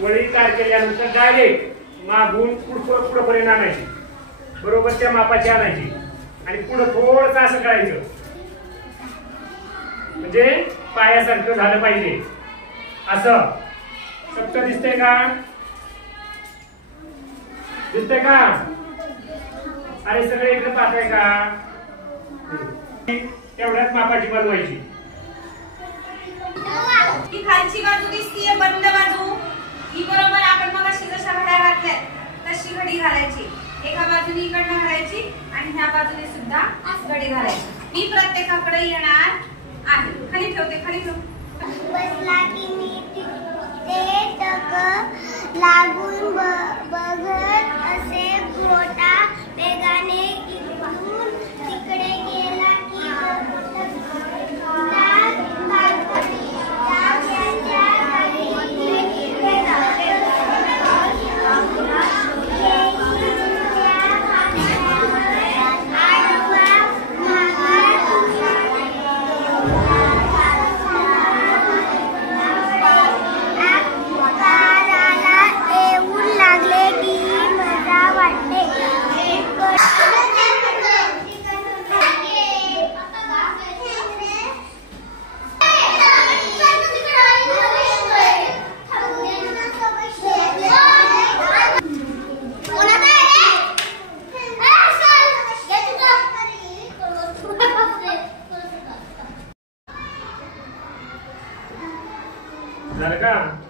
वळी तयार केल्यानंतर डायरेक्ट मागून पुढपर्यंत आणायची, बरोबर त्या मापाची आणायची आणि पुढे थोडंसं असं करायचं, म्हणजे पायासारखं झालं पाहिजे असं. सप्त दिसतंय का? दिसतंय का? अरे सगळे इकडे पाहताय का? तेवढ्याच मापाची बनवायची. ही खालची बाजू दिसतीये बंद बाजू, ही बरोबर आपण मग अशी जशा घड्या घातल्या तशी घडी घालायची. एका बाजूने इकडनं घालायची आणि ह्या बाजूने सुद्धा घडी घालायची. मी प्रत्येकाकडे येणार आहे. खाली ठेवते, खाली ठेव. बसला की मी ते टक लागून बघत असे गोटा वेगाने इकडून तिकडे गेला की झालं का?